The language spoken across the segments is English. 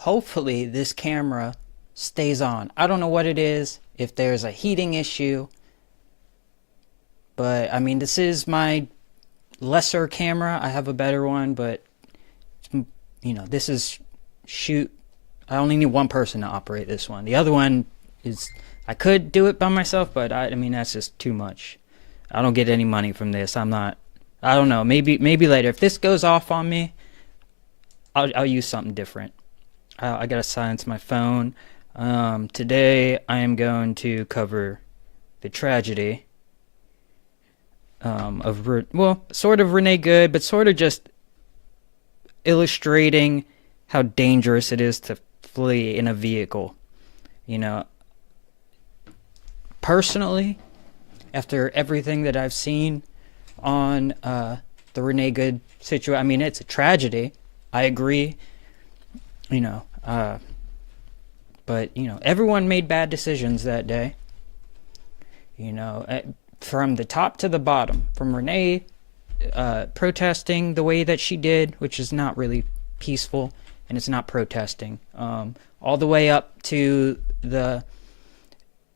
hopefully this camera stays on. I don't know what it is, if there's a heating issue, but I mean, this is my lesser camera. I have a better one, but this is shoot. I only need one person to operate this one. The other one is, I could do it by myself, but I mean, that's just too much. I don't get any money from this. I don't know. Maybe later. If this goes off on me, I'll use something different. I gotta silence my phone. Today I am going to cover the tragedy of sort of Renee Good, but sort of just illustrating how dangerous it is to flee in a vehicle. Personally, after everything that I've seen on the Renee Good situation, I mean, it's a tragedy. I agree. But everyone made bad decisions that day. From the top to the bottom, from Renee protesting the way that she did, which is not really peaceful, and it's not protesting, all the way up to the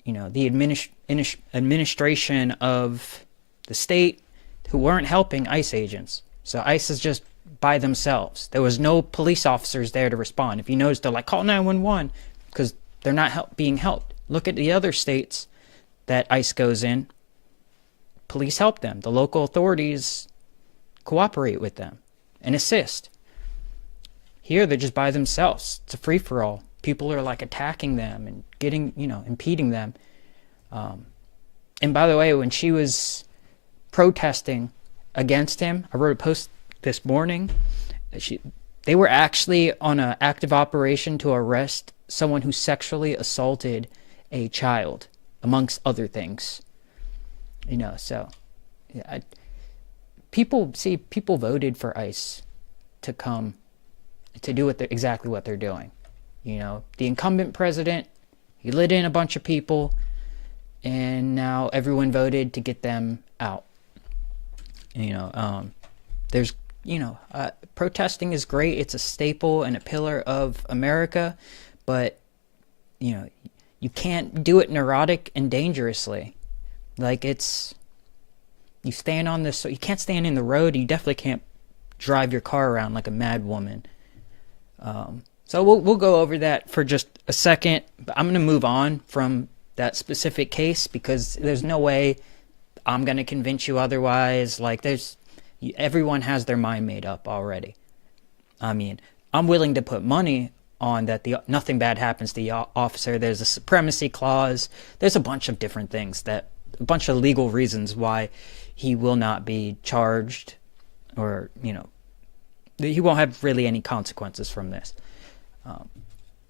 administration of the state, who weren't helping ICE agents. So ICE is just by themselves. There was no police officers there to respond. If you notice, they're like, call 911, because they're not being helped. Look at the other states that ICE goes in. Police help them. The local authorities cooperate with them and assist. Here, they're just by themselves. It's a free-for-all. People are like attacking them and impeding them. And by the way, when she was protesting against him, I wrote a post this morning. They were actually on an active operation to arrest someone who sexually assaulted a child, amongst other things. So yeah, people voted for ICE to come to do exactly what they're doing. The incumbent president, he let in a bunch of people, and now everyone voted to get them out. There's protesting is great. It's a staple and a pillar of America, but you can't do it neurotic and dangerously. Like, you stand on this, so you can't stand in the road. You definitely can't drive your car around like a mad woman. So we'll go over that for just a second. But I'm gonna move on from that specific case, because there's no way I'm gonna convince you otherwise. Like, everyone has their mind made up already. I mean, I'm willing to put money on that nothing bad happens to the officer. There's a supremacy clause. There's a bunch of different things, a bunch of legal reasons why he will not be charged, or he won't have really any consequences from this.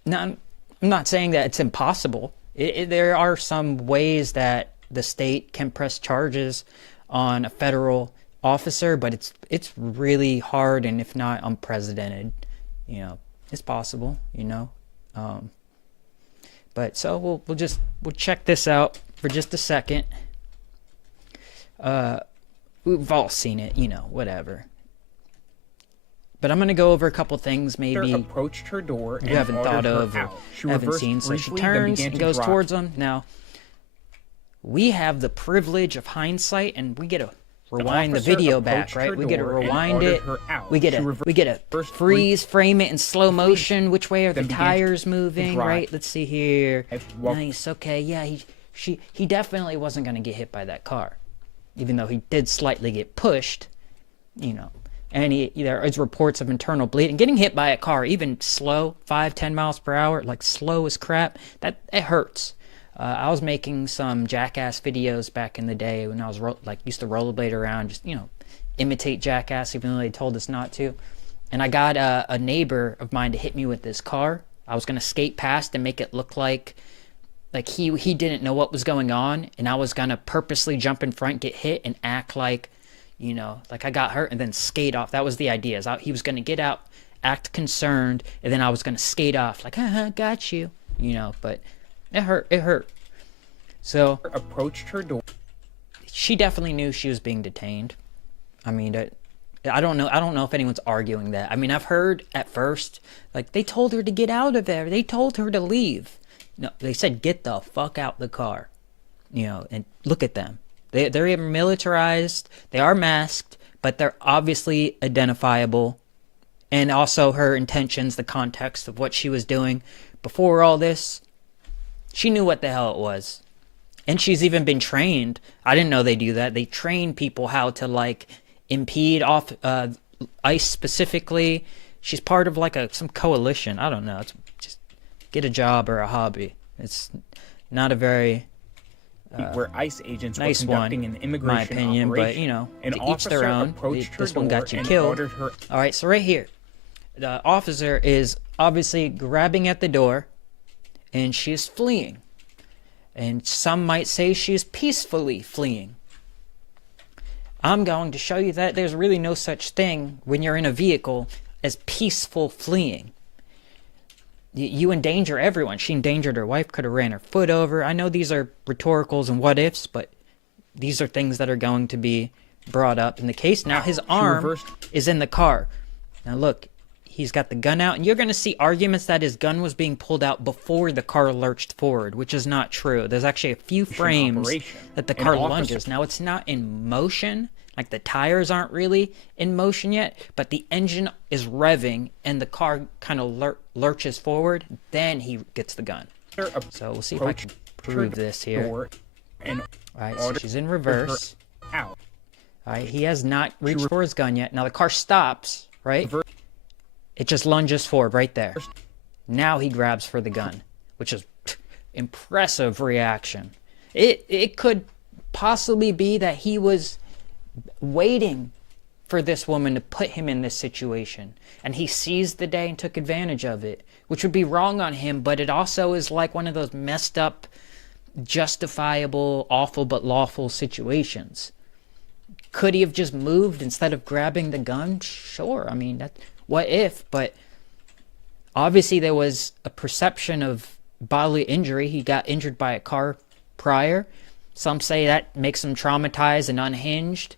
Now, I'm not saying that it's impossible. There are some ways that the state can press charges on a federal officer, but it's really hard, and if not unprecedented. It's possible. But so we'll check this out for just a second. We've all seen it, whatever. But I'm gonna go over a couple things maybe approached her door you haven't thought of or haven't seen. So she turns and goes towards them. Now, we have the privilege of hindsight, and we get to rewind the video back, right? We get to rewind it. We get to freeze frame it in slow motion. Which way are the tires moving, right? Let's see here. Nice. Okay. Yeah. He definitely wasn't gonna get hit by that car, even though he did slightly get pushed. And there is reports of internal bleeding. Getting hit by a car, even slow, 5-10 miles per hour, like slow as crap, it hurts. I was making some Jackass videos back in the day when I was used to rollerblade around, just imitate Jackass, even though they told us not to. And I got a neighbor of mine to hit me with this car. I was gonna skate past and make it look like he didn't know what was going on, and I was gonna purposely jump in front, get hit, and act like I got hurt, and then skate off. That was the idea. He was gonna get out, act concerned, and then I was gonna skate off, like, got you, but it hurt. So approached her door. She definitely knew she was being detained. I mean, I don't know if anyone's arguing that. I mean, I've heard at first, like, they told her to get out of there. They told her to leave. No, they said, get the fuck out the car. You know, and look at them. They're militarized. They are masked, but they're obviously identifiable. And also her intentions, the context of what she was doing before all this. She knew what the hell it was. And she's even been trained. I didn't know they do that. They train people how to, like, impede off ICE specifically. She's part of, like, some coalition. I don't know. It's just get a job or a hobby. It's not a very where ICE agents nice were conducting an immigration my opinion, operation. But, you know, an to each their own. This one got you killed. All right, so right here, the officer is obviously grabbing at the door, and she is fleeing. And some might say she is peacefully fleeing. I'm going to show you that there's really no such thing when you're in a vehicle as peaceful fleeing. You endanger everyone. She endangered her wife, could have ran her foot over. I know these are rhetoricals and what ifs, but these are things that are going to be brought up in the case. Now his arm is in the car. Now look, he's got the gun out, and you're going to see arguments that his gun was being pulled out before the car lurched forward, which is not true. There's actually a few frames that the car lunges. Now, it's not in motion, like the tires aren't really in motion yet, but the engine is revving, and the car kind of lurches forward. Then he gets the gun. So we'll see if I can prove this here. All right, so she's in reverse. All right, he has not reached for his gun yet. Now the car stops, right? It just lunges forward right there. Now he grabs for the gun, which is impressive reaction. It could possibly be that he was waiting for this woman to put him in this situation, and he seized the day and took advantage of it, which would be wrong on him, but it also is like one of those messed up, justifiable, awful but lawful situations. Could he have just moved instead of grabbing the gun? Sure, I mean, what if? But obviously there was a perception of bodily injury. He got injured by a car prior. Some say that makes him traumatized and unhinged.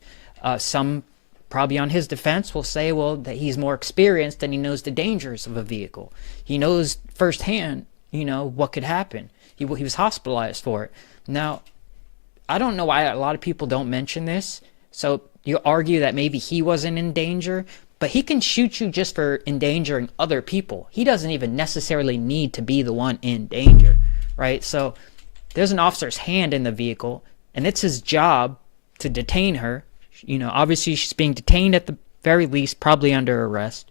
Some, probably on his defense, will say, well, that he's more experienced and he knows the dangers of a vehicle. He knows firsthand, you know, what could happen. He was hospitalized for it. Now, I don't know why a lot of people don't mention this. So you argue that maybe he wasn't in danger, but he can shoot you just for endangering other people. He doesn't even necessarily need to be the one in danger, right? So there's an officer's hand in the vehicle, and it's his job to detain her. You know, obviously she's being detained at the very least, probably under arrest.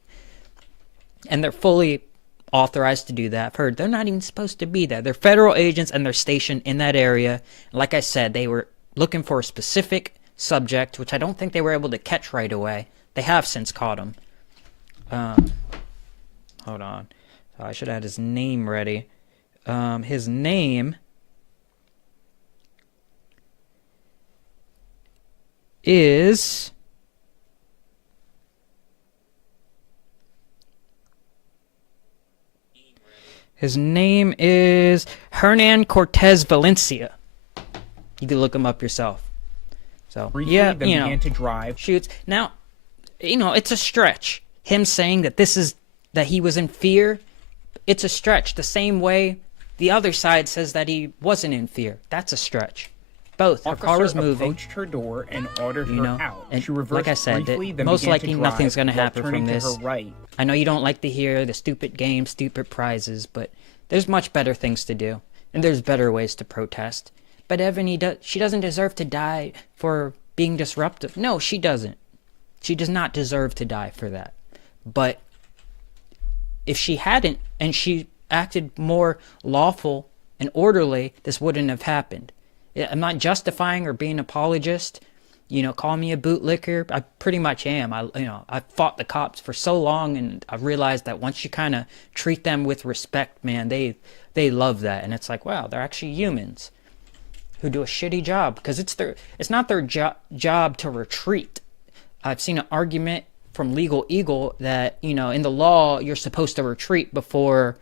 And they're fully authorized to do that. I've heard they're not even supposed to be there. They're federal agents, and they're stationed in that area. And like I said, they were looking for a specific subject, which I don't think they were able to catch right away. They have since caught him. Hold on. I should have had his name ready. His name is... His name is Hernan Cortez Valencia. You can look him up yourself. So, yeah, you know, to drive. Shoots. Now, you know, it's a stretch. Him saying that that he was in fear, it's a stretch. The same way the other side says that he wasn't in fear. That's a stretch. Both. Her car was moving. Approached her door and ordered her out. And she reversed like I said, briefly, most likely nothing's going to happen from this. To her right. I know you don't like to hear the stupid games, stupid prizes, but there's much better things to do, and there's better ways to protest. But Evan, she doesn't deserve to die for being disruptive. No, she doesn't. She does not deserve to die for that. But if she hadn't, and she acted more lawful and orderly, this wouldn't have happened. I'm not justifying or being an apologist. You know, call me a bootlicker. I pretty much am. I fought the cops for so long, and I realized that once you kind of treat them with respect, man, they love that. And it's like, wow, they're actually humans who do a shitty job, because it's not their job to retreat. I've seen an argument from Legal Eagle that, you know, in the law you're supposed to retreat before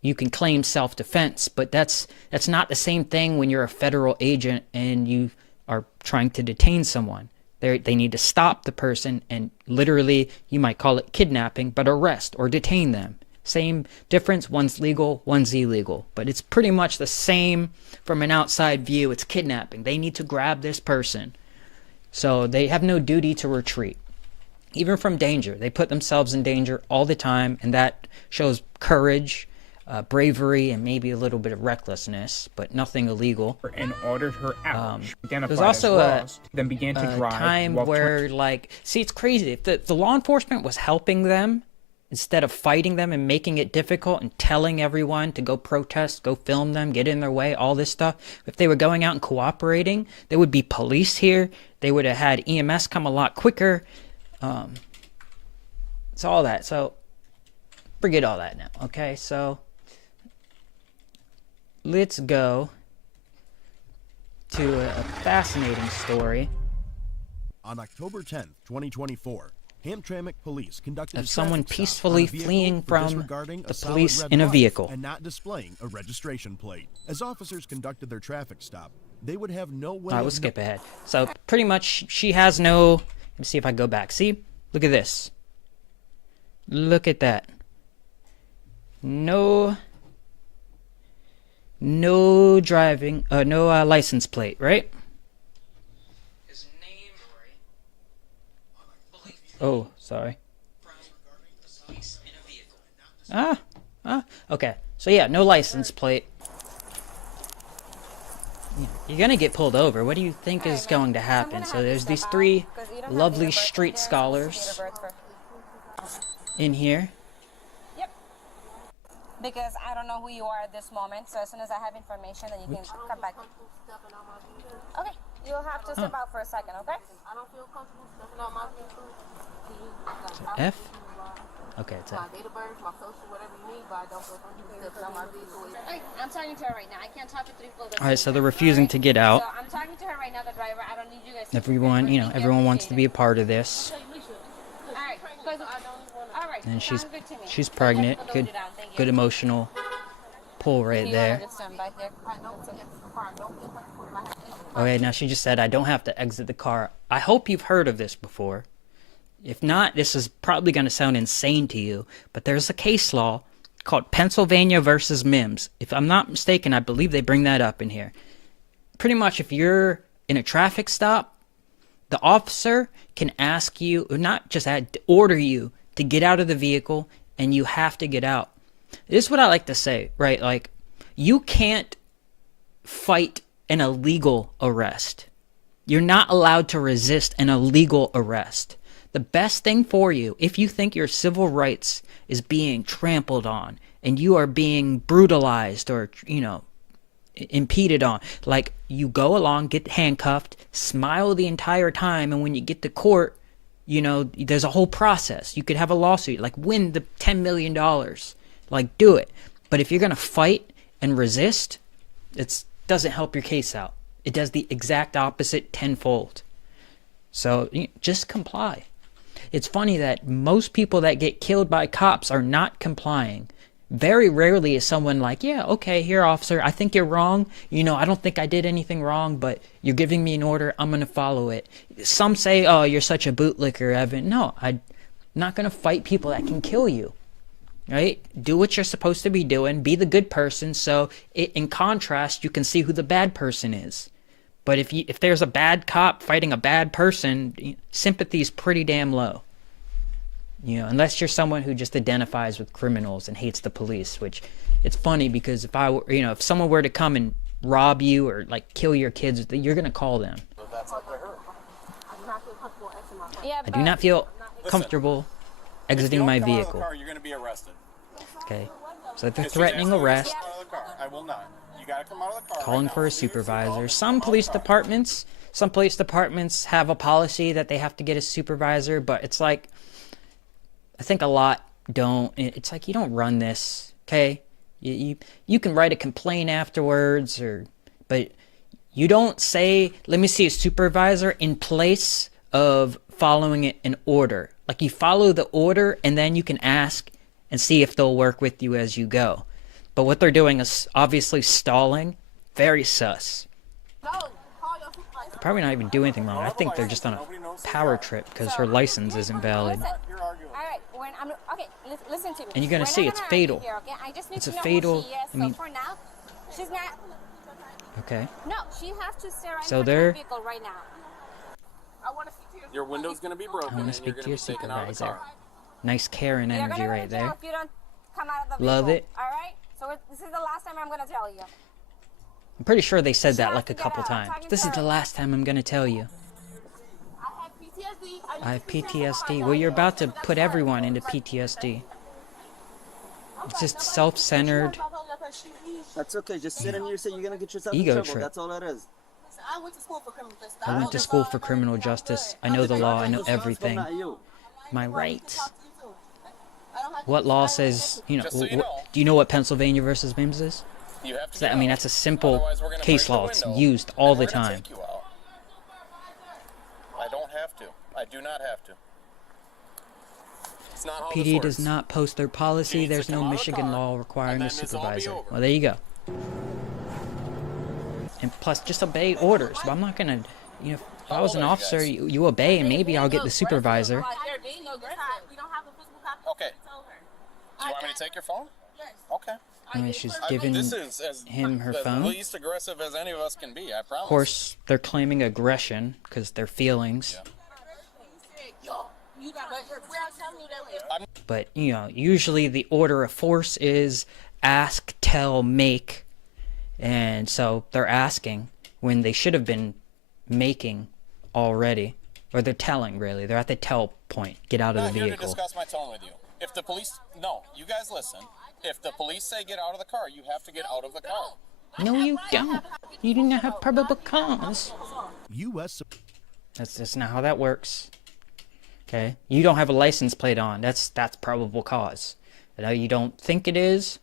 you can claim self-defense, but that's not the same thing when you're a federal agent and you are trying to detain someone. They need to stop the person and literally, you might call it kidnapping, but arrest or detain them. Same difference, one's legal, one's illegal. But it's pretty much the same from an outside view. It's kidnapping. They need to grab this person. So they have no duty to retreat. Even from danger. They put themselves in danger all the time, and that shows courage, bravery, and maybe a little bit of recklessness, but nothing illegal. And ordered her out. There's also then began to drive time where, like, see, it's crazy. If the law enforcement was helping them instead of fighting them and making it difficult and telling everyone to go protest, go film them, get in their way, all this stuff, if they were going out and cooperating, there would be police here. They would have had EMS come a lot quicker. It's all that. So forget all that now. Okay, so let's go to a fascinating story. On October 10th, 2024, Hamtramck police conducted of someone peacefully fleeing from the police in a vehicle and not displaying a registration plate. As officers conducted their traffic stop, they would have no way. I will skip ahead. So pretty much, she has no. Let me see if I go back. See, look at this. Look at that. No driving, no license plate, right? His name, oh, sorry. Okay. So yeah, no license plate. You're gonna get pulled over. What do you think is going to happen? So there's these three lovely street scholars in here. Because I don't know who you are at this moment, so as soon as I have information, then you can come back. Okay, you'll have to step out for a second, okay? I don't feel comfortable stepping out my vehicle. F? Okay, it's F. My date of birth, my social, whatever you need, but I don't feel comfortable stepping out my vehicle. Hey, I'm talking to her right now. I can't talk to three people. Alright, so they're refusing to get out. So I'm talking to her right now, the driver. I don't need you guys to... Everyone, you know, everyone wants to be a part of this. Alright, alright. And she's pregnant. Good emotional pull right there. Okay, now she just said, I don't have to exit the car. I hope you've heard of this before. If not, this is probably going to sound insane to you, but there's a case law called Pennsylvania versus Mims. If I'm not mistaken, I believe they bring that up in here. Pretty much if you're in a traffic stop, the officer can ask you, or not just order you to get out of the vehicle, and you have to get out. This is what I like to say, right? Like, you can't fight an illegal arrest. You're not allowed to resist an illegal arrest. The best thing for you, if you think your civil rights is being trampled on and you are being brutalized or, you know, impeded on, like, you go along, get handcuffed, smile the entire time, and when you get to court, you know, there's a whole process. You could have a lawsuit, like, win the $10 million. Like, do it. But if you're going to fight and resist, it doesn't help your case out. It does the exact opposite tenfold. So just comply. It's funny that most people that get killed by cops are not complying. Very rarely is someone like, yeah, okay, here, officer, I think you're wrong. You know, I don't think I did anything wrong, but you're giving me an order. I'm going to follow it. Some say, oh, you're such a bootlicker, Evan. No, I'm not going to fight people that can kill you. Right? Do what you're supposed to be doing. Be the good person. So in contrast, you can see who the bad person is. But if there's a bad cop fighting a bad person, sympathy is pretty damn low. You know, unless you're someone who just identifies with criminals and hates the police, which it's funny because if someone were to come and rob you or like kill your kids, you're going to call them. I do not feel comfortable exiting my vehicle. You're going to be arrested. Okay, so they're threatening arrest. I will not. You got to come out of the car. Calling for a supervisor. Some police departments have a policy that they have to get a supervisor, but it's like, I think a lot don't. It's like, you don't run this, okay? You can write a complaint afterwards, but you don't say, let me see a supervisor in place of following an order. Like, you follow the order, and then you can ask and see if they'll work with you as you go. But what they're doing is obviously stalling. Very sus. Probably not even doing anything wrong. I think they're just on a power trip because her license isn't valid. Listen. All right, okay, listen to me. And you're gonna see it's fatal. Here, okay? I just need It's to a know fatal. who she is. I mean, so for now, she's not. okay. No, she has to stay right So in there- the vehicle right now. I want to speak to Your window's going to be broken. I want to and speak you're to gonna your be taken out of the supervisor. car. Nice care and You're energy gonna go to right jail there. if you don't come out of the vehicle. Love it. All right. So this is the last time I'm gonna tell you. I'm pretty sure they said She that has like to a get couple out. I'm times. talking This to is the her. last time I'm gonna tell you. I have PTSD. I have PTSD. Well, you're about to put everyone into PTSD. It's just self-centered. That's okay. Just sit in here. Say you're gonna get yourself Ego in trouble. trip. That's all that is. I went to school for criminal justice. I went to school for criminal justice. I know the law. I know everything. Not you. My rights. What law says, you know, do you know what Pennsylvania versus Mims is? You have to So, I get mean, out. that's a simple Otherwise, we're gonna case break the law. It's window, used all and the we're gonna time. take you out. I don't have to. I do not have to. It's not how this PD works. does not post their policy. needs to There's no come out of the Michigan car, law requiring and a then this will all be supervisor. over. Well, there you go. And plus, just obey orders. But I'm not gonna, you know, if I was an old are you officer, guys? you obey, and maybe I'll get the supervisor. Okay. Do you want me to take your phone? Okay. I mean, she's giving This is as, him her as phone. least aggressive as any of us can be, I promise. Of course, they're claiming aggression because their feelings. But, you know, usually the order of force is ask, tell, make. And so they're asking when they should have been making already. Or they're telling, really. They're at the tell point. Get out of I'm the not here to vehicle. discuss my tone with you. If the police... No, you guys listen. If the police say get out of the car, you have to get out of the car. No, you don't. You do not have probable cause. U.S. That's not how that works. Okay? You don't have a license plate on. That's probable cause. I know you don't think it is.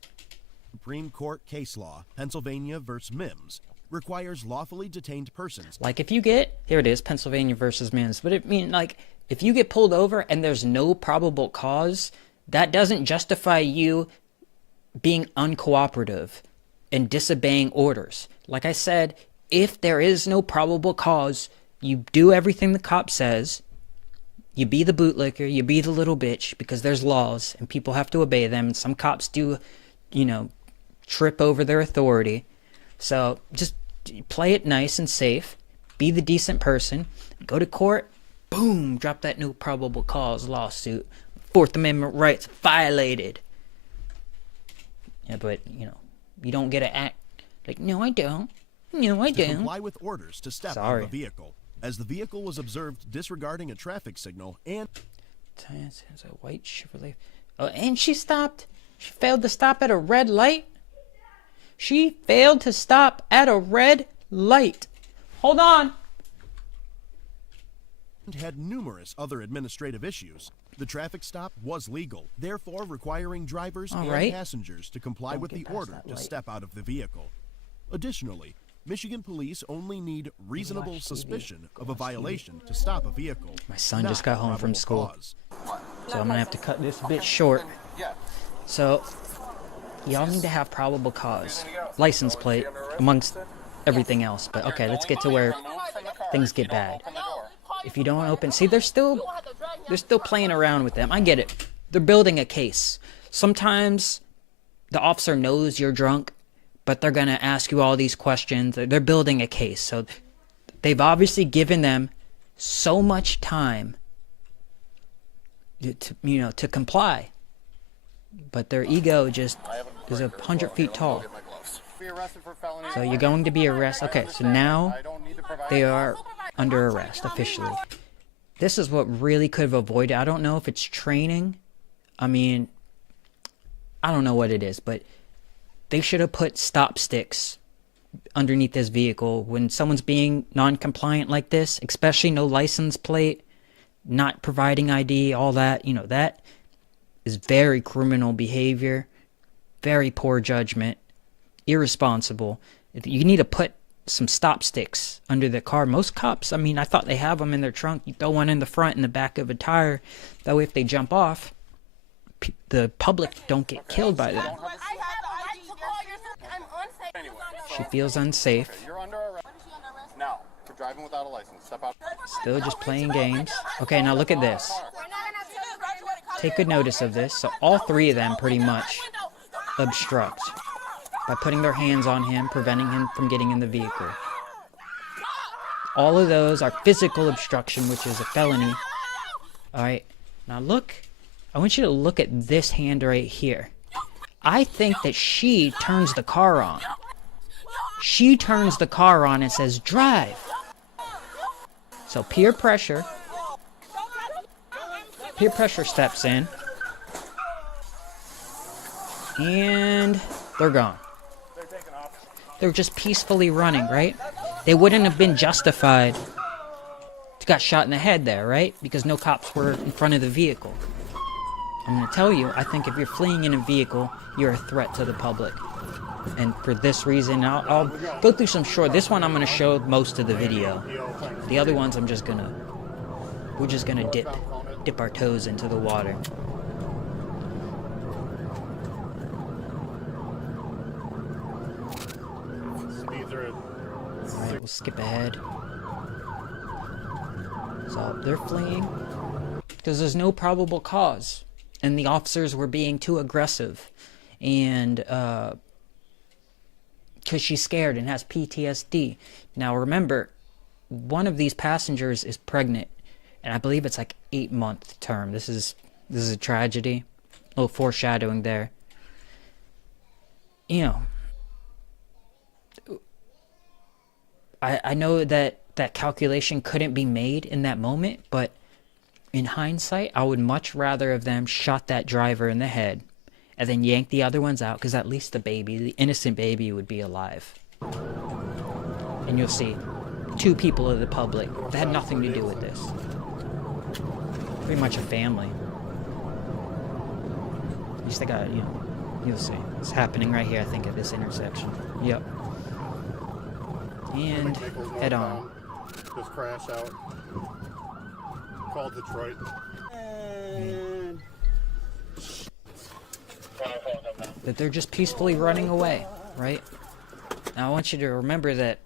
Supreme Court case law, Pennsylvania versus Mims, requires lawfully detained persons. Like if you get, here it is, Pennsylvania versus Mims. But it mean like if you get pulled over and there's no probable cause, that doesn't justify you being uncooperative and disobeying orders. Like I said, if there is no probable cause, you do everything the cop says. You be the bootlicker, you be the little bitch, because there's laws and people have to obey them. And some cops do, you know, trip over their authority. So just play it nice and safe. Be the decent person. Go to court. Boom. Drop that no probable cause lawsuit. Fourth Amendment rights violated. Yeah, but, you know, you don't get to act like, no, I don't. No, I To don't. comply with orders to step out Sorry. of the vehicle, as the vehicle was observed disregarding a traffic signal and It's a white Chevrolet. Oh, and she stopped. She failed to stop at a red light. She failed to stop at a red light. Hold on. had numerous other administrative issues. The traffic stop was legal, therefore requiring drivers All and right. passengers to comply Don't with get the past order that to light. step out of the vehicle. Additionally, Michigan police only need reasonable watch TV. suspicion Go of a watch TV. violation to stop a vehicle. My son not just got home from probable school. cause. So I'm gonna have to cut this a bit short. Yeah. So y'all need to have probable cause, license plate, amongst everything else. But okay, let's get to where things get bad. If you don't open, see, they're still playing around with them. I get it. They're building a case. Sometimes the officer knows you're drunk, but they're gonna ask you all these questions. They're building a case, so they've obviously given them so much time to comply. But their ego just is 100 feet tall. So you're going to be arrested. Okay, so now they are under arrest officially. This is what really could have avoided. I don't know if it's training. I mean, I don't know what it is, but they should have put stop sticks underneath this vehicle when someone's being non-compliant like this, especially no license plate, not providing ID, all that. You know, that is very criminal behavior, very poor judgment, irresponsible. You need to put some stop sticks under the car. Most cops, I mean, I thought they have them in their trunk. You throw one in the front and the back of a tire. That way if they jump off, the public don't get killed by them. Anyway, She feels unsafe. you're under arrest. Now, to for driving without a license. Step out. Still just playing games. Okay, now look at this. Take good notice of this. So all three of them pretty much obstruct by putting their hands on him, preventing him from getting in the vehicle. All of those are physical obstruction, which is a felony. Alright, now look. I want you to look at this hand right here. I think that she turns the car on. She turns the car on and says, drive. So peer pressure. Peer pressure steps in. And they're gone. They're just peacefully running, right? They wouldn't have been justified to got shot in the head there, right? Because no cops were in front of the vehicle. I'm going to tell you, I think if you're fleeing in a vehicle, you're a threat to the public. And for this reason, I'll go through some short. This one I'm going to show most of the video. The other ones we're just going to dip our toes into the water. Alright, we'll skip ahead. So they're fleeing because there's no probable cause. And the officers were being too aggressive. And because she's scared and has PTSD. Now remember, one of these passengers is pregnant. And I believe it's like 8-month term. This is a tragedy. A little foreshadowing there. You know, I know that calculation couldn't be made in that moment, but in hindsight, I would much rather have them shot that driver in the head and then yank the other ones out, because at least the baby, the innocent baby, would be alive. And you'll see, 2 people of the public that had nothing to do with this. Pretty much a family. At least they got, you know, you'll see. It's happening right here, I think, at this intersection. Yep. And head on. Just crash out. Call Detroit. That they're just peacefully running away, right? Now I want you to remember that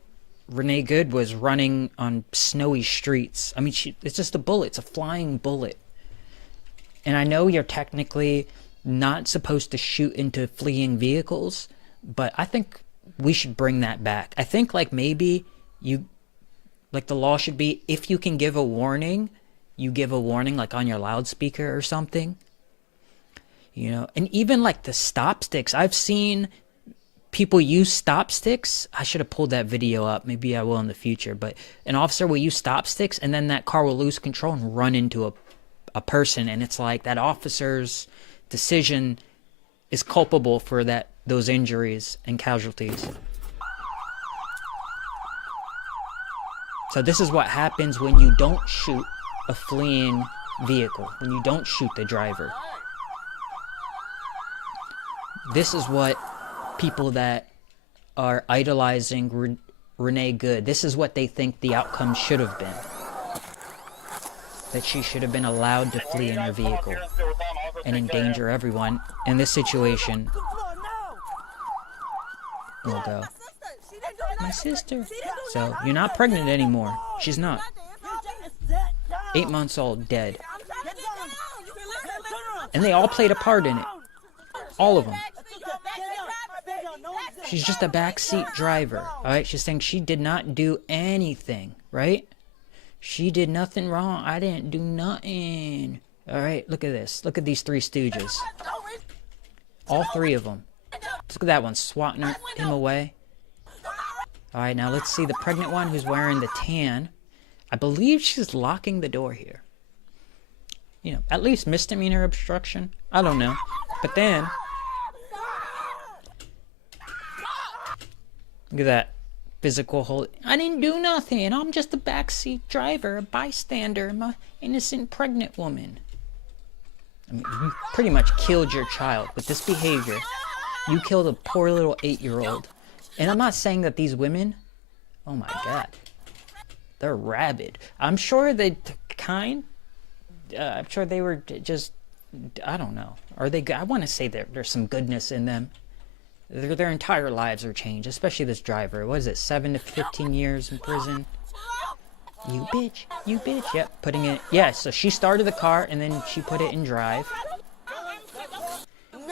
Renee Good was running on snowy streets. I mean, it's just a bullet. It's a flying bullet. And I know you're technically not supposed to shoot into fleeing vehicles, but I think we should bring that back. I think, like, maybe the law should be, if you can give a warning, you give a warning, like, on your loudspeaker or something. You know, and even, like, the stop sticks. I've seen people use stop sticks. I should have pulled that video up. Maybe I will in the future. But an officer will use stop sticks, and then that car will lose control and run into a person. And it's like that officer's decision is culpable for those injuries and casualties. So this is what happens when you don't shoot a fleeing vehicle, when you don't shoot the driver. This is what people that are idolizing Renee Good, this is what they think the outcome should have been. That she should have been allowed to flee in her vehicle and endanger everyone. In this situation, we'll go, my sister. So, you're not pregnant anymore. She's not. 8 months old, dead. And they all played a part in it. All of them. She's just a backseat driver, alright? She's saying she did not do anything, right? She did nothing wrong. I didn't do nothing. Alright, look at this. Look at these 3 stooges. All 3 of them. Look at that one, swatting him away. Alright, now let's see the pregnant one who's wearing the tan. I believe she's locking the door here. You know, at least misdemeanor obstruction. I don't know. But then, look at that physical hold. I didn't do nothing. I'm just a backseat driver, a bystander. I'm an innocent pregnant woman. I mean, you pretty much killed your child with this behavior. You killed a poor little 8-year-old. And I'm not saying that these women, oh my God, they're rabid. I'm sure I'm sure they were just, I don't know. Are they good? I want to say there's some goodness in them. Their entire lives are changed, especially this driver. What is it, 7 to 15 years in prison? You bitch, you bitch. Yep, putting it. Yeah, so she started the car and then she put it in drive.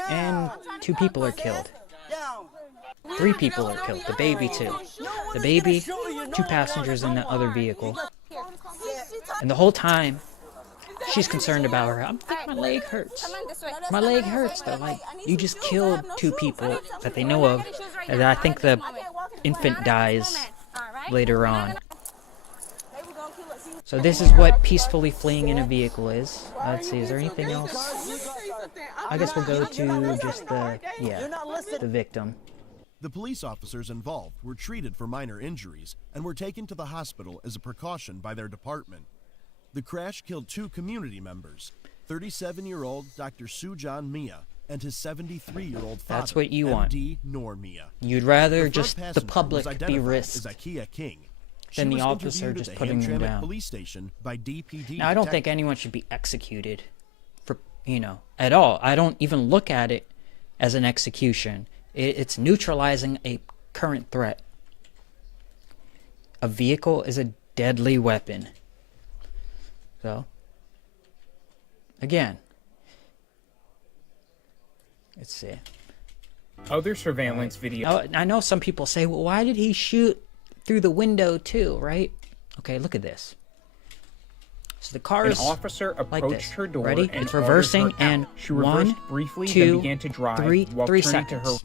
And 2 people are killed. 3 people are killed. The baby too. The baby, 2 passengers in the other vehicle. And the whole time, she's concerned about her. I think my leg hurts. My leg hurts. They're like, you just killed 2 people that they know of. And I think the infant dies later on. So this is what peacefully fleeing in a vehicle is. Let's see, is there anything else? I guess we'll go to just the victim. The police officers involved were treated for minor injuries and were taken to the hospital as a precaution by their department. The crash killed 2 community members, 37-year-old Dr. Sujan Mia and his 73-year-old father, That's what you want. MD Noor Mia. You'd rather The just front the passenger public was be identified risked as Ikea King. than She the was officer interviewed just at the putting them Hamtramck down. Police Station by DPD Now, I don't think detectives. anyone should be executed for, at all. I don't even look at it as an execution. It's neutralizing a current threat. A vehicle is a deadly weapon. So, again, let's see. Other surveillance video. I know some people say, well, why did he shoot through the window too, right? Okay, look at this. So the car An is officer approached like this. her door. Ready? And It's reversing, ordered her out. and She reversed 1, briefly, 2, then began to drive 3 while turning seconds. to her.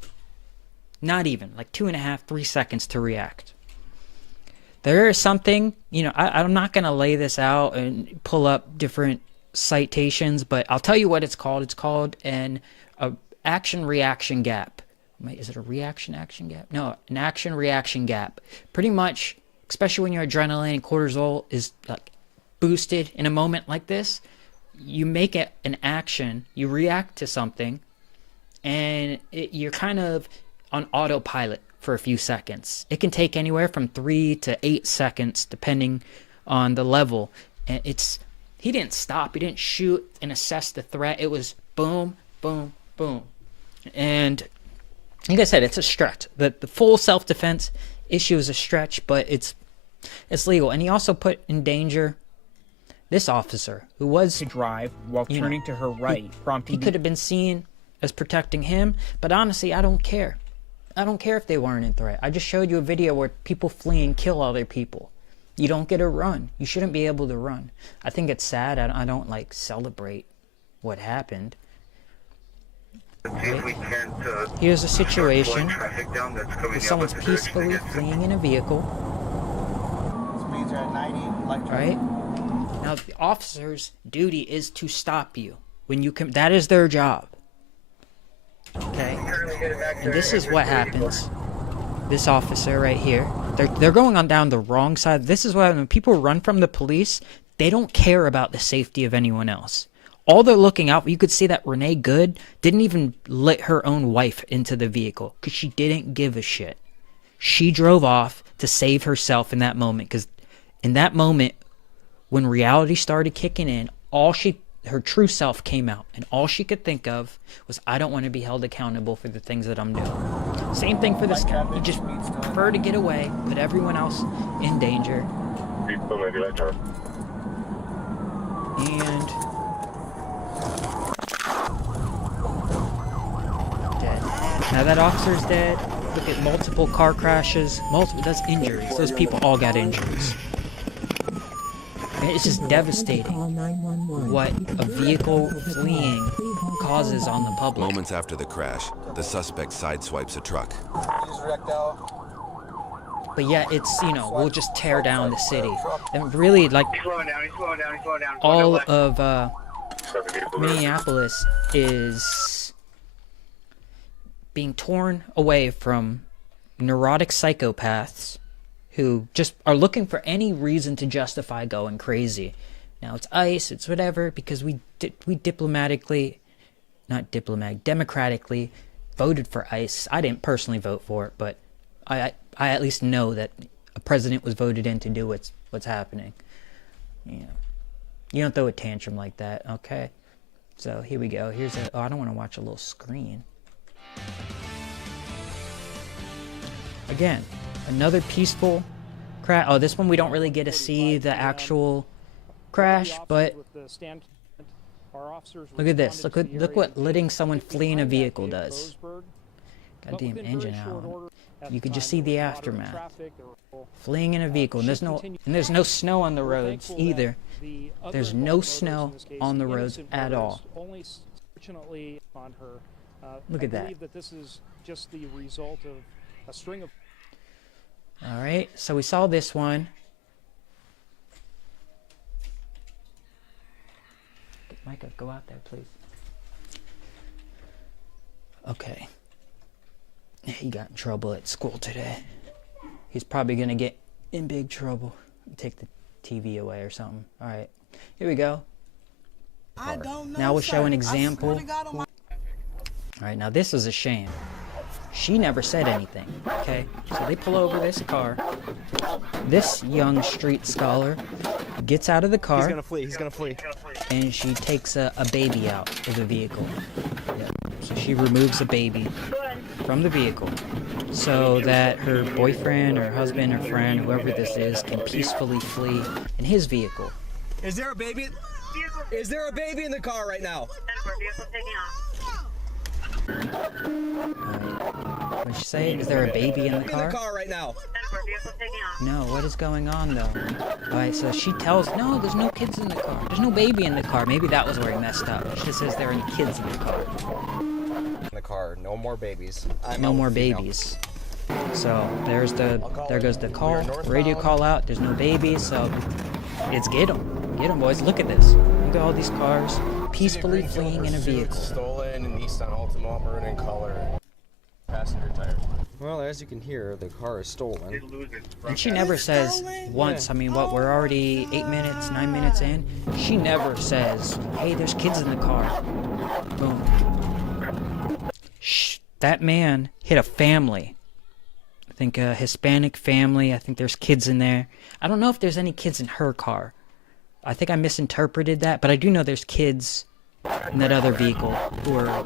Not even, like 2.5, 3 seconds to react. There is something, I'm not going to lay this out and pull up different citations, but I'll tell you what it's called. It's called an action-reaction gap. Is it a reaction-action gap? No, an action-reaction gap. Pretty much, especially when your adrenaline and cortisol is like boosted in a moment like this, you make it an action, you react to something, and you're kind of on autopilot for a few seconds. It can take anywhere from 3 to 8 seconds, depending on the level. And he didn't stop. He didn't shoot and assess the threat. It was boom, boom, boom. And like I said, it's a stretch. The full self-defense issue is a stretch, but it's legal. And he also put in danger this officer who was To drive while turning to her right, prompting he could have been seen as protecting him, but honestly, I don't care. I don't care if they weren't in threat. I just showed you a video where people flee and kill other people. You don't get to run. You shouldn't be able to run. I think it's sad. I don't like celebrate what happened. Right? Here's a situation where someone's peacefully fleeing in a vehicle. Speeds are at 90. Right? Now, the officer's duty is to stop you when you come. That is their job. Okay, and this is what happens. This officer right here, they're going on down the wrong side. This is why when people run from the police, they don't care about the safety of anyone else. All they're looking out for, you could see that Renee Good didn't even let her own wife into the vehicle because she didn't give a shit. She drove off to save herself in that moment, because in that moment, when reality started kicking in, her true self came out, and all she could think of was, I don't want to be held accountable for the things that I'm doing. Same thing for this guy. He just preferred to get away, put everyone else in danger. And dead. Now that officer's dead. Look at multiple car crashes, that's injuries. Those people all got injuries. It's just devastating what a vehicle fleeing causes on the public. Moments after the crash, the suspect sideswipes a truck. But yeah, it's, we'll just tear down the city. And really, like, all of Minneapolis is being torn away from neurotic psychopaths who just are looking for any reason to justify going crazy. Now, it's ICE, it's whatever, because we democratically voted for ICE. I didn't personally vote for it, but I at least know that a president was voted in to do what's happening. You don't throw a tantrum like that, okay? So here we go. I don't want to watch a little screen. Again, another peaceful crash. Oh, this one we don't really get to see the actual crash, but look at this. Look what letting someone flee in a vehicle does. Goddamn engine out. You could just see the aftermath. Fleeing in a vehicle, and there's no snow on the roads either. There's no snow on the roads at all. Look at that. All right, so we saw this one. Micah, go out there, please. Okay. He got in trouble at school today. He's probably gonna get in big trouble. Take the TV away or something. All right, here we go. I don't know, now we'll show an example. All right, now this is a shame. She never said anything, okay? So they pull over this car. This young street scholar gets out of the car. He's gonna flee. And she takes a baby out of the vehicle. Yeah. So she removes a baby from the vehicle so that her boyfriend or husband or friend, whoever this is, can peacefully flee in his vehicle. Is there a baby? Is there a baby in the car right now? What did she say? Is there a baby in the car? Right now. No, what is going on though? Alright, so she tells, no, there's no kids in the car. There's no baby in the car. Maybe that was where he messed up. She just says there are any kids in the car. In the car, no more babies. No more babies. So there goes the call, radio call out. There's no babies, so it's get them, boys. Look at this. Look at all these cars peacefully fleeing in a vehicle. Stolen in Nissan Altima, maroon in color. Passenger tires. Well, as you can hear, the car is stolen. And she never says once, I mean, what, we're already 9 minutes in? She never says, hey, there's kids in the car. Boom. Shh, that man hit a family. I think a Hispanic family. I think there's kids in there. I don't know if there's any kids in her car. I think I misinterpreted that, but I do know there's kids in that other vehicle who are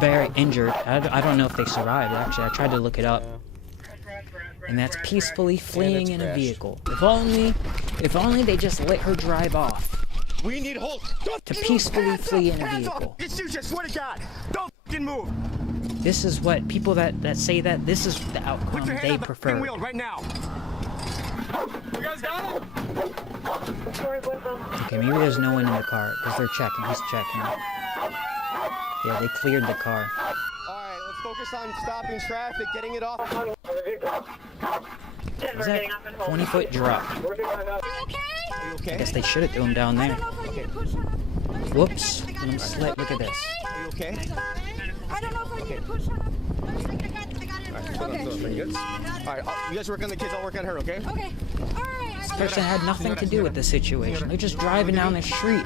very injured. I don't know if they survived, actually. I tried to look it up. And that's peacefully fleeing in a vehicle. If only they just let her drive off. We need hold. To peacefully flee in a vehicle. It's you, just swear to God. Don't fucking move. This is what people that say that, this is the outcome they prefer. Right now. You guys got it? Okay, maybe there's no one in the car because they're checking. He's checking. Yeah, they cleared the car. Alright, let's focus on stopping traffic, getting it off. Was that 20-foot drop? I guess they should have thrown him down there. Whoops. Let him slip. Look at this. Are you okay? I don't know if I can push on. Alright, you guys work on the kids, I'll work on her, okay? Okay. Alright. This person had nothing to do with the situation. They're just driving down the street.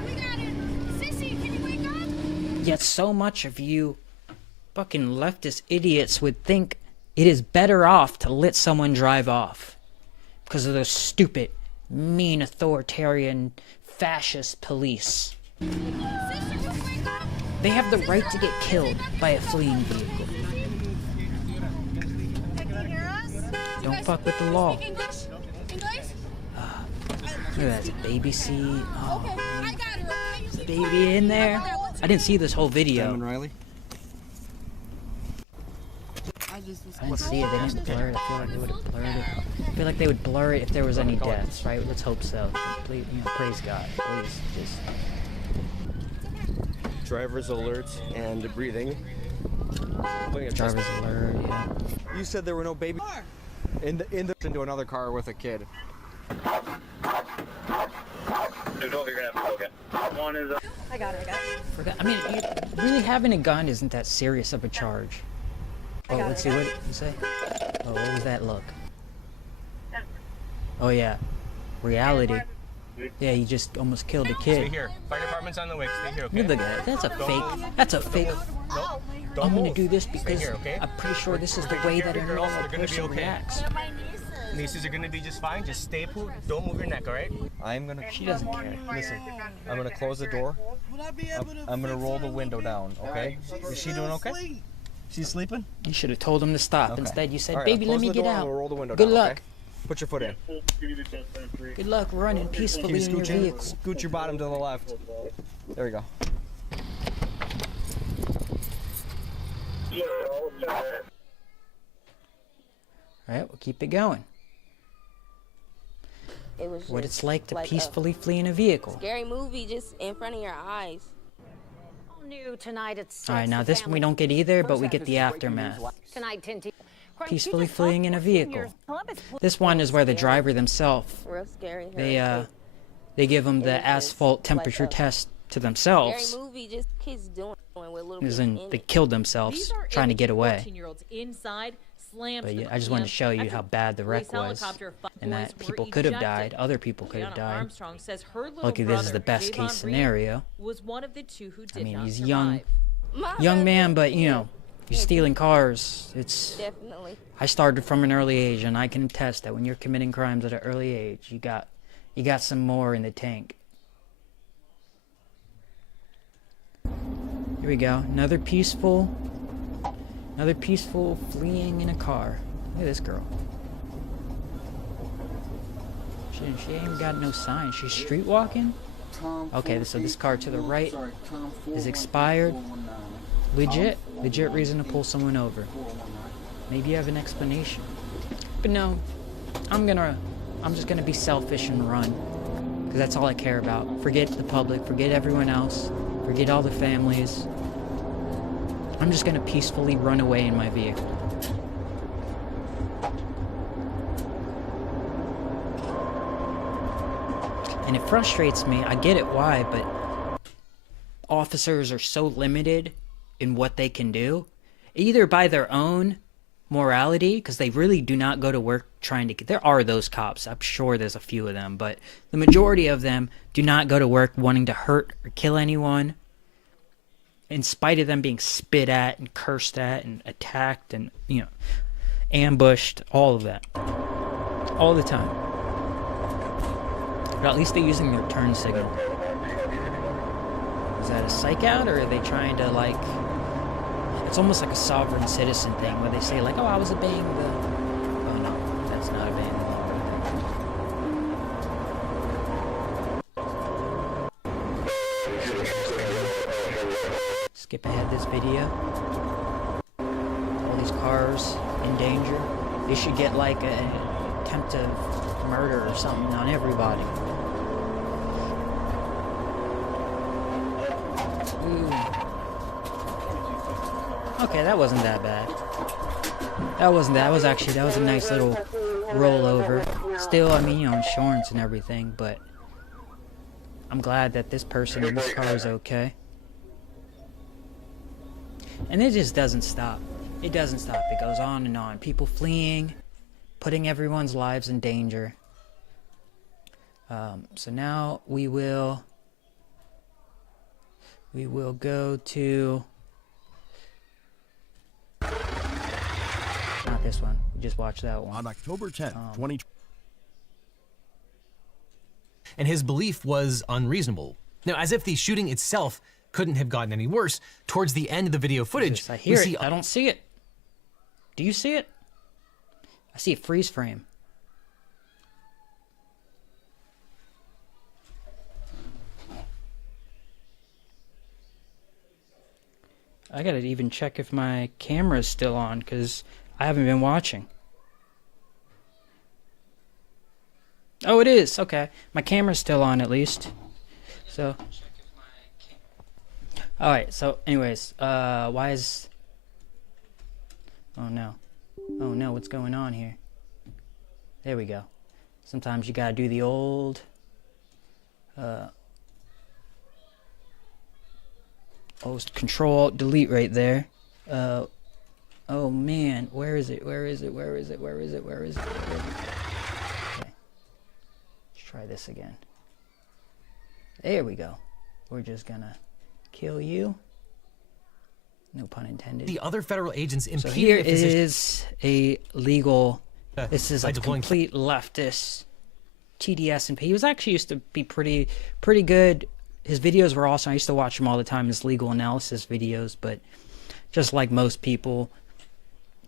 Sissy, can you wake up? Yet so much of you fucking leftist idiots would think it is better off to let someone drive off because of those stupid, mean, authoritarian, fascist police. They have the right to get killed by a fleeing vehicle. Don't fuck with the law. Look at that, it's a baby seat. Oh, there's a baby in there. I didn't see this whole video. Riley? I didn't see it. They didn't blur it. I feel like they would have blurred it. I feel like they would blur it if there was any deaths, right? Let's hope so. Please, praise God. Please, just. Driver's alert and breathing. Driver's alert, yeah. You said there were no babies into another car with a kid. I got it. I mean, really having a gun isn't that serious of a charge. Oh, let's see what you say. Oh, what was that look? Oh yeah, reality. Yeah, he just almost killed a kid. Stay here. Fire department's on the way. Stay here, okay? Look at that. That's a fake. That's a fake. I'm gonna do this because here, okay? I'm pretty sure this is the way that a normal person reacts. Nieces are gonna be just fine. Just stay put. Don't move your neck, all right? She doesn't care. Listen, I'm gonna close the door. I'm gonna roll the window down, okay? Is she doing okay? She's sleeping? You should have told him to stop. Okay. Instead, you said, All right, "Baby, I'll let me close the get door and out. we'll roll the window Good down, luck." okay? Put your foot in. Good luck running peacefully in your vehicle. Scoot your bottom to the left. There we go. Alright, we'll keep it going. It was what it's like to peacefully flee in a vehicle. Scary movie just in front of your eyes. New tonight at 6. Alright, now this one we don't get either, but we get the aftermath. Tonight, 10 peacefully fleeing in a vehicle. This one is where the driver themselves, Real scary. they give them the asphalt temperature test to themselves. Scary movie, just kids doing with little As in, they killed themselves trying to get away. But yeah, I just wanted to show you how bad the wreck was, and that people could have died, other people could have died. Luckily, this is the best case scenario. I mean, he's young man, but you know, you're stealing cars. It's Definitely. I started from an early age, and I can attest that when you're committing crimes at an early age, you got some more in the tank. Here we go. Another peaceful fleeing in a car. Look at this girl. She ain't got no sign. She's street walking? Okay, so this car to the right is expired. Legit reason to pull someone over. Maybe you have an explanation. But no, I'm just gonna be selfish and run. Because that's all I care about. Forget the public, forget everyone else, forget all the families. I'm just gonna peacefully run away in my vehicle. And it frustrates me, I get it why, but officers are so limited in what they can do, either by their own morality, because they really do not go to work trying to there are those cops, I'm sure there's a few of them, but the majority of them do not go to work wanting to hurt or kill anyone, in spite of them being spit at and cursed at and attacked and, you know, ambushed, all of that, all the time. But at least they're using their turn signal. Is that a psych out, or are they trying to, like, it's almost like a sovereign citizen thing where they say, like, oh, I was obeying the... Oh, no, that's not obeying the law. Skip ahead this video. All these cars in danger. They should get, like, an attempt to murder or something on everybody. Ooh. Okay, that wasn't that bad. That was a nice little rollover. Still, I mean, you know, insurance and everything, but I'm glad that this person in this car is okay. And it just doesn't stop. It doesn't stop. It goes on and on. People fleeing, putting everyone's lives in danger. So now we will go to... Not this one. We just watched that one. On October 10th, 2020. And his belief was unreasonable. Now, as if the shooting itself couldn't have gotten any worse, towards the end of the video footage, I hear it. I don't see it. Do you see it? I see a freeze frame. I gotta even check if my camera's still on, because I haven't been watching. Oh, it is. Okay. My camera's still on, at least. So. Alright, so, anyways, why is... Oh, no. Oh, no, what's going on here? There we go. Sometimes you gotta do the old... Control-Alt-Delete right there. Oh, man. Where is it? Where is it? Where is it? Where is it? Where is it? Where is it? Okay. Let's try this again. There we go. We're just gonna kill you. No pun intended. The other federal agents impeded... So here is a legal... This is a complete leftist TDS, and he was actually used to be pretty good. His videos were awesome. I used to watch him all the time, his legal analysis videos, but just like most people,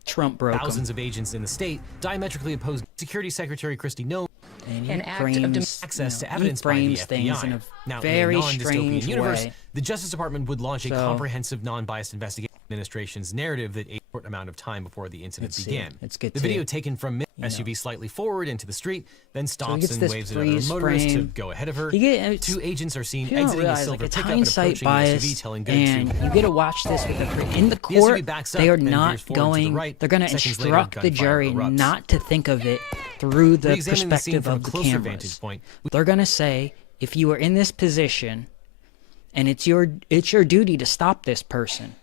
Trump broke Thousands of agents in the state diametrically opposed... Security Secretary Christie knows and he An act of frames, access to he evidence by the frames things FBI. in a Now, very in a non-dystopian strange universe, way. the Justice Department would launch a comprehensive, non-biased investigation administration's narrative that a short amount of time before the incident began. Let's get the to video taken from SUV slightly forward into the street, then stops gets and this waves at other motorists to frame. go ahead of her. Two agents are seen don't exiting a realize, silver it's pickup and hindsight approaching bias, the SUV, telling Good and to you get to watch this with in the The court. SUV backs They up are and veers not forward to the going. right. They're going to Seconds later, instruct the gunfire jury erupts. not to think of it through the Re-examining the scene perspective from a of the closer cameras. vantage point. They're going to say, if you are in this position, and it's your duty to stop this person.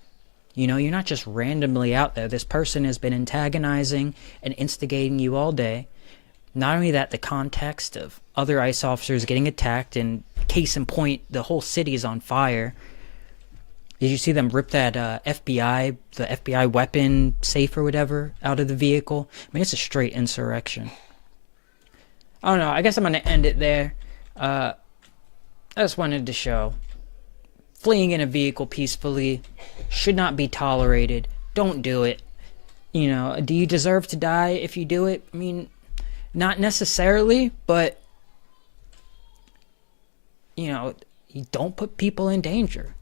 You know, you're not just randomly out there. This person has been antagonizing and instigating you all day. Not only that, the context of other ICE officers getting attacked, and case in point, the whole city is on fire. Did you see them rip that the FBI weapon safe or whatever out of the vehicle? I mean, it's a straight insurrection. I don't know. I guess I'm going to end it there. I just wanted to show fleeing in a vehicle peacefully should not be tolerated. Don't do it. You know, do you deserve to die if you do it? I mean, not necessarily, but you know, you don't put people in danger.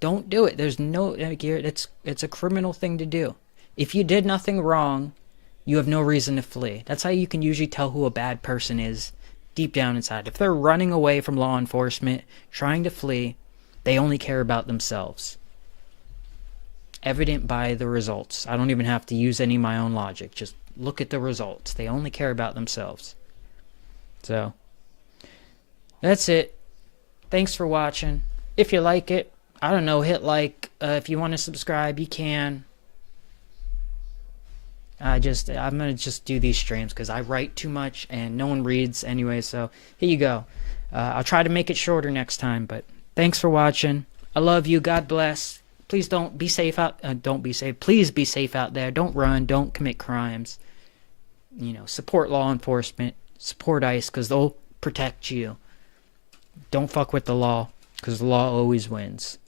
Don't do it. There's no, it's a criminal thing to do. If you did nothing wrong, you have no reason to flee. That's how you can usually tell who a bad person is deep down inside. If they're running away from law enforcement, trying to flee, they only care about themselves. Evident by the results. I don't even have to use any of my own logic. Just look at the results. They only care about themselves. So, that's it. Thanks for watching. If you like it, I don't know, hit like. If you want to subscribe, you can. I'm going to just do these streams because I write too much and no one reads anyway. So, here you go. I'll try to make it shorter next time, but thanks for watching. I love you. God bless. Please don't be safe out. Don't be safe. Please be safe out there. Don't run. Don't commit crimes. You know, support law enforcement. Support ICE because they'll protect you. Don't fuck with the law because the law always wins.